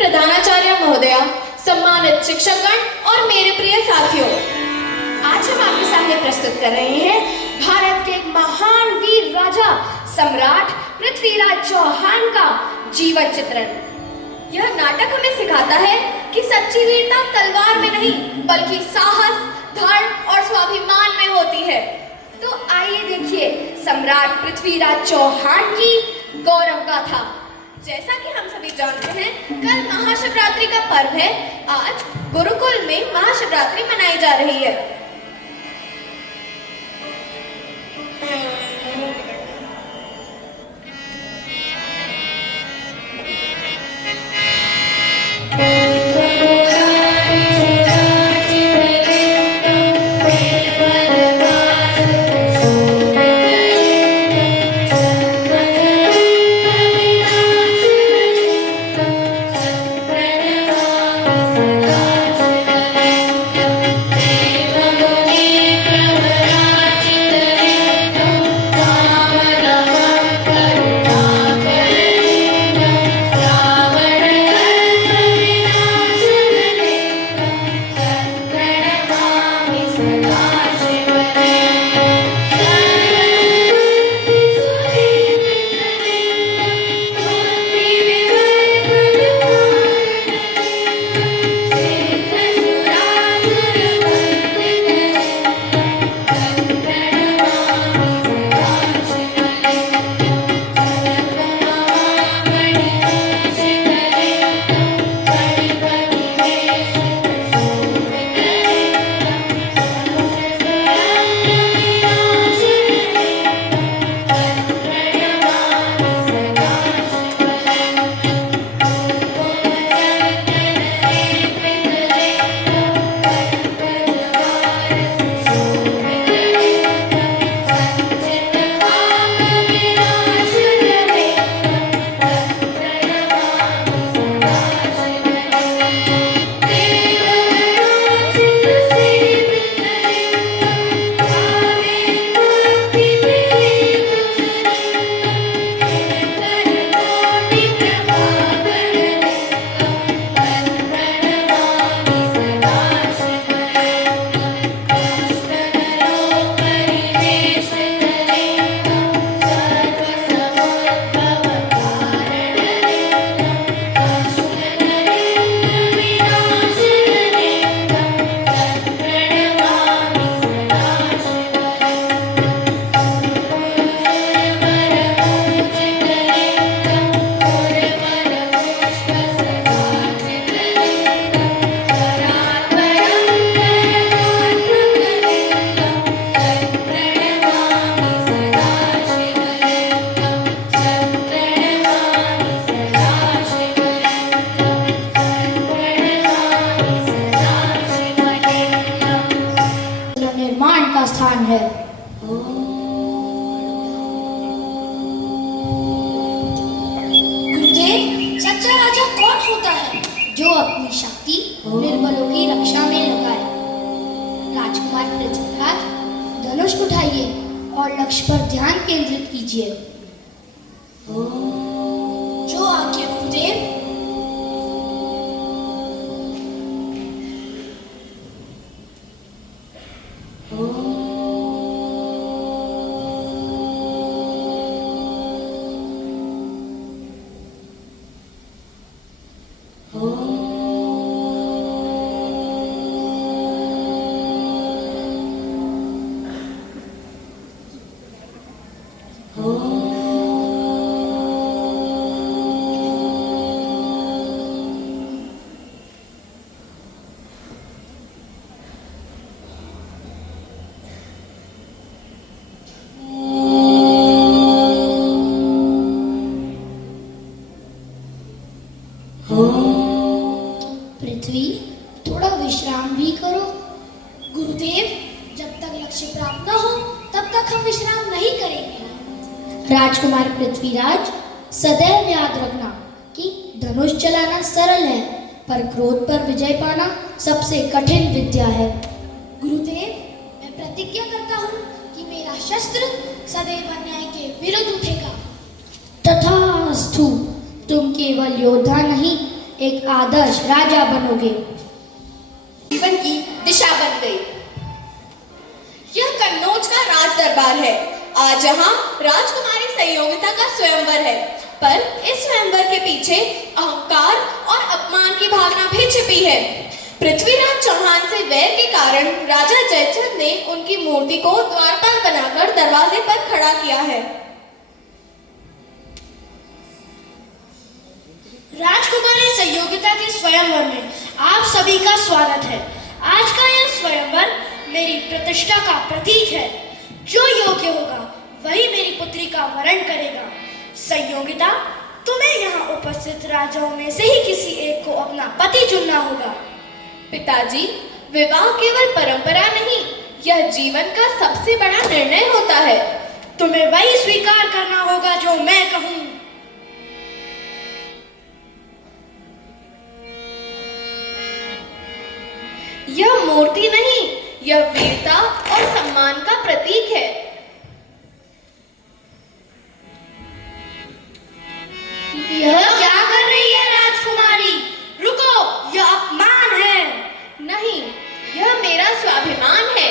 प्रधानाचार्य महोदया, सम्मानित शिक्षकगण और मेरे प्रिय साथियों, आज हम आपके सामने प्रस्तुत कर रहे हैं भारत के एक महान वीर राजा सम्राट पृथ्वीराज चौहान का जीवन चित्रण। यह नाटक हमें सिखाता है कि सच्ची वीरता तलवार में नहीं बल्कि साहस, धर्म और स्वाभिमान में होती है। तो आइए देखिए सम्राट पृथ्वीराज चौहान की गौरव गाथा। जैसा कि हम सभी जानते हैं, कल महाशिवरात्रि का पर्व है। आज गुरुकुल में महाशिवरात्रि मनाई जा रही है। स्थान है। गुरुदेव, सच्चा राजा कौन होता है? जो अपनी शक्ति निर्बलों की रक्षा में लगाए। राजकुमार पृथ्वीराज, धनुष उठाइए और लक्ष्य पर ध्यान केंद्रित कीजिए। जो आज्ञा गुरुदेव। पृथ्वी, थोड़ा विश्राम भी करो। गुरुदेव, जब तक लक्ष्य प्राप्त न हो तब तक हम विश्राम नहीं करेंगे। राजकुमार पृथ्वीराज, सदैव याद रखना कि धनुष चलाना सरल है, पर क्रोध पर विजय पाना सबसे कठिन विद्या है। गुरुदेव, मैं प्रतिज्ञा करता हूँ कि मेरा शस्त्र सदैव अन्याय के विरुद्ध उठेगा। तथास्तु। तुम केवल योद्धा नहीं, एक आदर्श राजा बनोगे। जीवन की दिशा बन गई। यह कन्नौज का राज दरबार है। आज यहाँ राजकुमारी संयोगिता का स्वयंवर है, पर इस स्वयंवर के पीछे अहंकार और अपमान की भावना भी छिपी है। पृथ्वीराज चौहान से वैर के कारण राजा जयचंद ने उनकी मूर्ति को द्वारपाल बनाकर दरवाजे पर खड़ा किया है। राजकुमारी संयोगिता के स्वयंवर में आप सभी का स्वागत है। आज का यह स्वयंवर मेरी प्रतिष्ठा का प्रतीक है। जो योग्य होगा वही मेरी पुत्री का वरण करेगा। संयोगिता, तुम्हें यहाँ उपस्थित राजाओं में से ही किसी एक को अपना पति चुनना होगा। पिताजी, विवाह केवल परंपरा नहीं, यह जीवन का सबसे बड़ा निर्णय होता है। तुम्हें वही स्वीकार करना होगा जो मैं कहूँ। यह मूर्ति नहीं, यह वीरता और सम्मान का प्रतीक है। यह क्या कर रही है राजकुमारी? रुको, यह अपमान है। नहीं, यह मेरा स्वाभिमान है।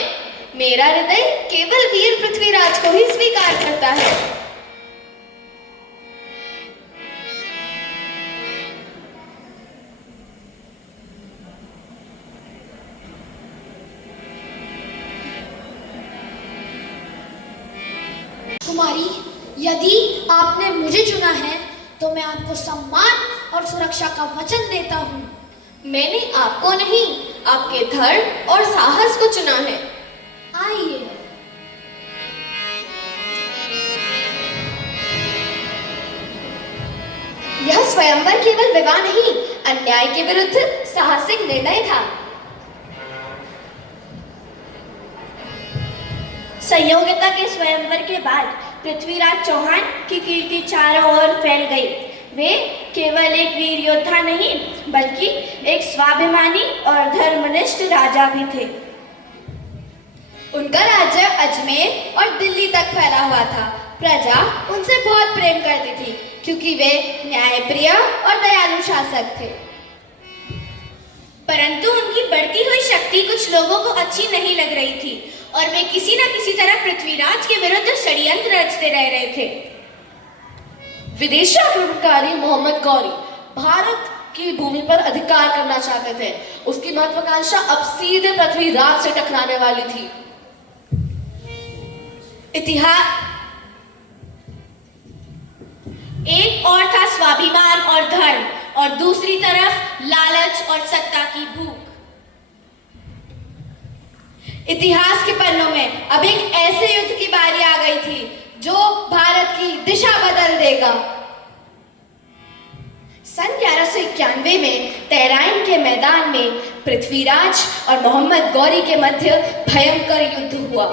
मेरा हृदय केवल वीर पृथ्वीराज को ही स्वीकार करता है। कुमारी, यदि आपने मुझे चुना है तो मैं आपको सम्मान और सुरक्षा का वचन देता हूँ। मैंने आपको नहीं, आपके धर्म और साहस को चुना है। आइए। यह स्वयंवर केवल विवाह नहीं, अन्याय के विरुद्ध साहसिक निर्णय था। संयोगिता के स्वयंवर के बाद पृथ्वीराज चौहान की कीर्ति चारों ओर फैल गई। वे केवल एक वीर योद्धा नहीं, बल्कि एक स्वाभिमानी और धर्मनिष्ठ राजा भी थे। उनका राज्य अजमेर और दिल्ली तक फैला हुआ था। प्रजा उनसे बहुत प्रेम करती थी, क्योंकि वे न्यायप्रिय और दयालु शासक थे। परंतु उनकी बढ़ती हुई शक्ति कुछ लोगों को अच्छी नहीं लग रही थी और वे किसी न किसी तरह पृथ्वीराज के विरुद्ध षड्यंत्र रचते रह रहे थे। विदेशी आक्रमणकारी मोहम्मद गौरी भारत की भूमि पर अधिकार करना चाहते थे। उसकी महत्वाकांक्षा अब सीधे पृथ्वीराज से टकराने वाली थी। इतिहास एक और था स्वाभिमान और धर्म, और दूसरी तरफ लालच और सत्ता की भूख। इतिहास के पन्नों में अब एक ऐसे युद्ध की बारी आ गई थी जो भारत की दिशा बदल देगा। सन 1191 में तेराइन के मैदान में पृथ्वीराज और मोहम्मद गौरी के मध्य भयंकर युद्ध हुआ।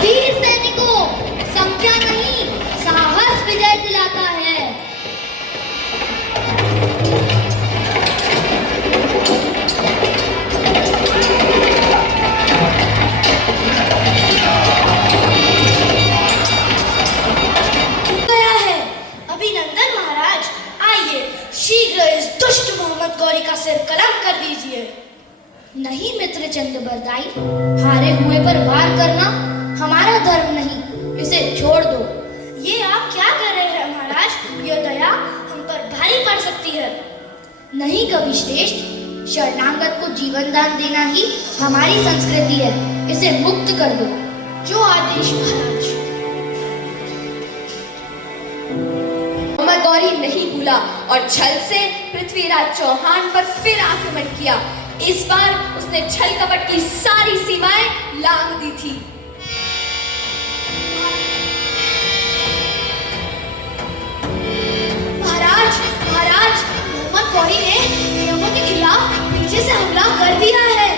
वीर सैनिकों, संख्या नहीं, साहस विजय दिलाता है। गया है। अभिनंदन महाराज, आइए शीघ्र इस दुष्ट मोहम्मद गौरी का सिर कलम कर दीजिए। नहीं मित्र चंद्रबरदाई, हारे हुए पर वार करना हमारा धर्म नहीं, इसे छोड़ दो। ये आप क्या कर रहे हैं महाराज? यह दया हम पर भारी पड़ सकती है। नहीं कवि श्रेष्ठ, शरणागत को जीवन दान देना ही हमारी संस्कृति है, इसे मुक्त कर दो। जो आदेश महाराज। मोहम्मद गौरी नहीं भूला और छल से पृथ्वीराज चौहान पर फिर आक्रमण किया। इस बार उसने छल कपट की सारी सीमाएं लांघ दी थी। महाराज, महाराज, मोहम्मद गौरी ने नियमों के खिलाफ पीछे से हमला कर दिया है।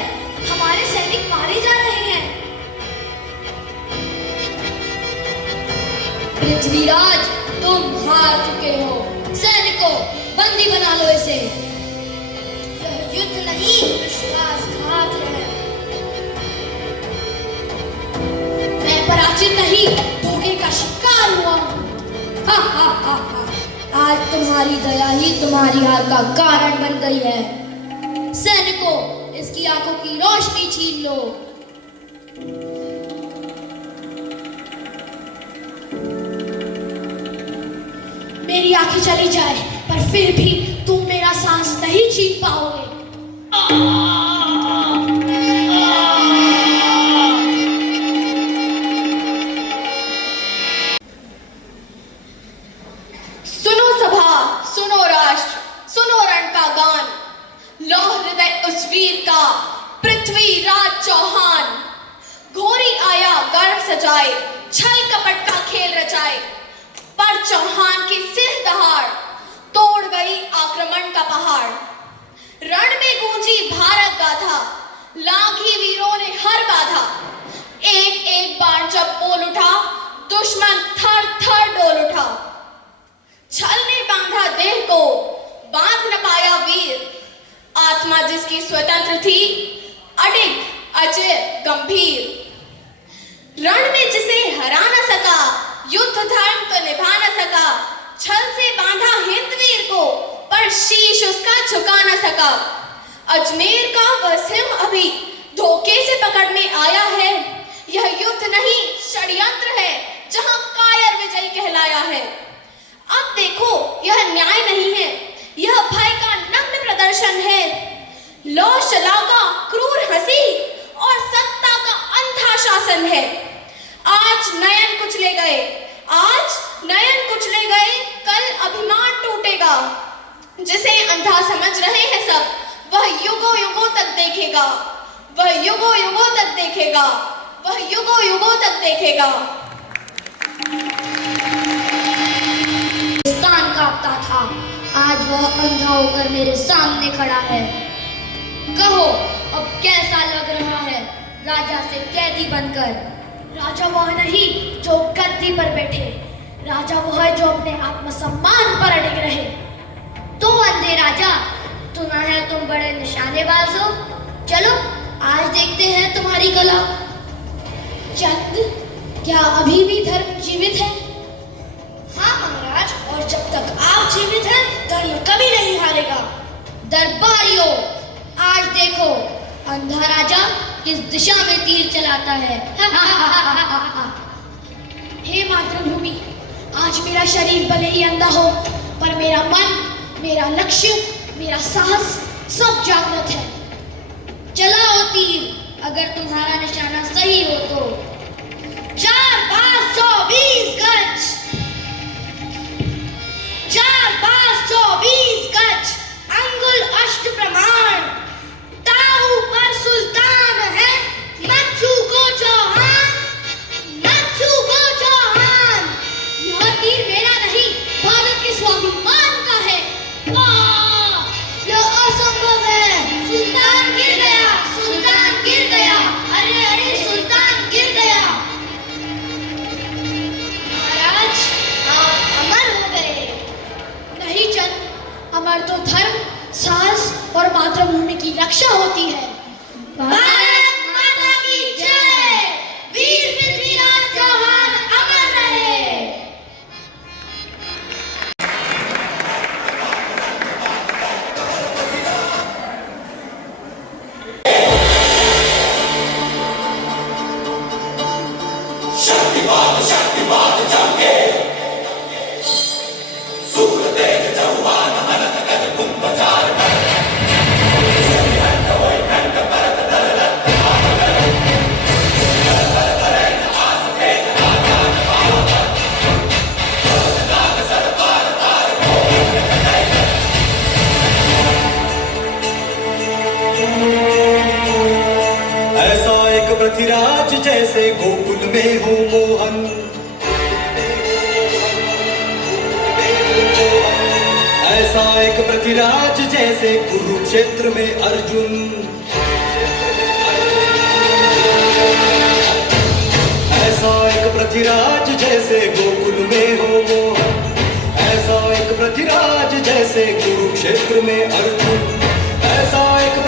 हमारे सैनिक मारे जा रहे हैं। पृथ्वीराज, तुम हार चुके हो। सैनिकों, बंदी बना लो इसे। युद्ध नहीं विश्वासघात है। मैं पराजित नहीं धोखे का शिकार हुआ हूं। हा हा हा हा। आज तुम्हारी दया ही तुम्हारी हार का कारण बन गई है। सैनिकों, इसकी आंखों की रोशनी छीन लो। मेरी आंखें चली जाए पर फिर भी तुम मेरा सांस नहीं छीन पाओगे। सुनो सभा, सुनो राष्ट्र, सुनो रण का गान, लो हृदय उस वीर का पृथ्वीराज चौहान। घोरी आया गर्व सजाए, छल कपट का खेल रचाए, पर चौहान की सिर दहाड़ तोड़ गई आक्रमण का पहाड़। रण में गूंजी भारत गाथा, लांघी वीरों ने हर बाधा। एक एक बार जब बोल उठा, दुश्मन थर थर डोल उठा। छल ने बांधा देह को, बांध न पाया वीर। आत्मा जिसकी स्वतंत्र थी, अडिग अजय गंभीर। रण में जिसे हरा न सका, युद्ध धर्म तो निभा न सका। छल से बांधा हिंदवीर को, पर शीश उसका झुका न सका। अजमेर का वह सिंह अभी धोखे से पकड़ में आया है। यह युद्ध नहीं षड्यंत्र है, जहां कायर विजयी कहलाया है। अब देखो, यह न्याय नहीं है, यह भय का नग्न प्रदर्शन है। लो शलाका क्रूर हंसी और सत्ता का अंधा शासन है। आज नयन कुचले गए, आज नयन कुचले गए, कल अभिमान टूटेगा। जिसे अंधा समझ रहे हैं सब, वह युगों युगों तक देखेगा, वह युगों युगों तक देखेगा, वह युगों युगों तक देखेगा। कान कांपता था, आज वह अंधा होकर मेरे सामने खड़ा है। कहो, अब कैसा लग रहा है राजा से कैदी बनकर? राजा वह नहीं जो गद्दी पर बैठे, राजा वह है जो अपने आत्मसम्मान पर अड़िग रहे। तो अंधे राजा, सुना है तुम बड़े निशानेबाज हो। चलो आज देखते हैं तुम्हारी कला। चंद, क्या अभी भी धर्म जीवित है? हाँ महाराज, और जब तक आप जीवित हैं, धर्म कभी नहीं हारेगा। दरबारियों, आज देखो अंधा राजा किस दिशा में तीर चलाता है। हे मातृभूमि, आज मेरा शरीर भले ही अंधा हो, पर मेरा मन, मेरा लक्ष्य, मेरा साहस सब जागृत है। चलाओ तीर, अगर तुम्हारा निशाना सही हो तो। 4 5 24 गज, 4 5 24 गज, अंगुल अष्ट प्रमाण। ताऊ पर सुल्तान है, मत चूको चौहान, मत चूको चौहान। यह तीर मेरा नहीं, भारत के स्वाभिमान का है। यह असंभव है। सुल्तान गिर गया, सुल्तान गिर गया, अरे अरे सुल्तान गिर गया। महाराज, आप अमर हो गए। नहीं चंद, अमर तो धर्म, साहस और मातृभूमि की रक्षा होती है। भारत माता की जय। वीर पृथ्वीराज चौहान अमर रहे। पृथ्वीराज जैसे गोकुल में हो मोहन, ऐसा एक पृथ्वीराज जैसे कुरुक्षेत्र में अर्जुन, ऐसा एक पृथ्वीराज जैसे गोकुल में हो मोहन, ऐसा एक पृथ्वीराज जैसे कुरुक्षेत्र में अर्जुन, ऐसा एक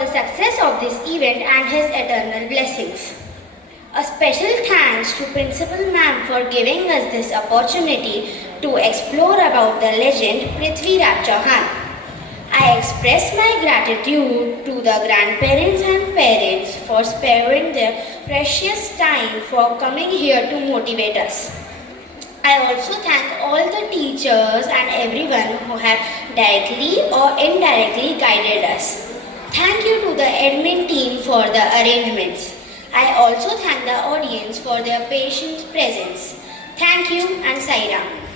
the success of this event and his eternal blessings. A special thanks to Principal Ma'am for giving us this opportunity to explore about the legend Prithviraj Chauhan. I express my gratitude to the grandparents and parents for sparing their precious time for coming here to motivate us. I also thank all the teachers and everyone who have directly or indirectly guided us. Thank you to the admin team for the arrangements. I also thank the audience for their patient presence. Thank you and Sai Ram.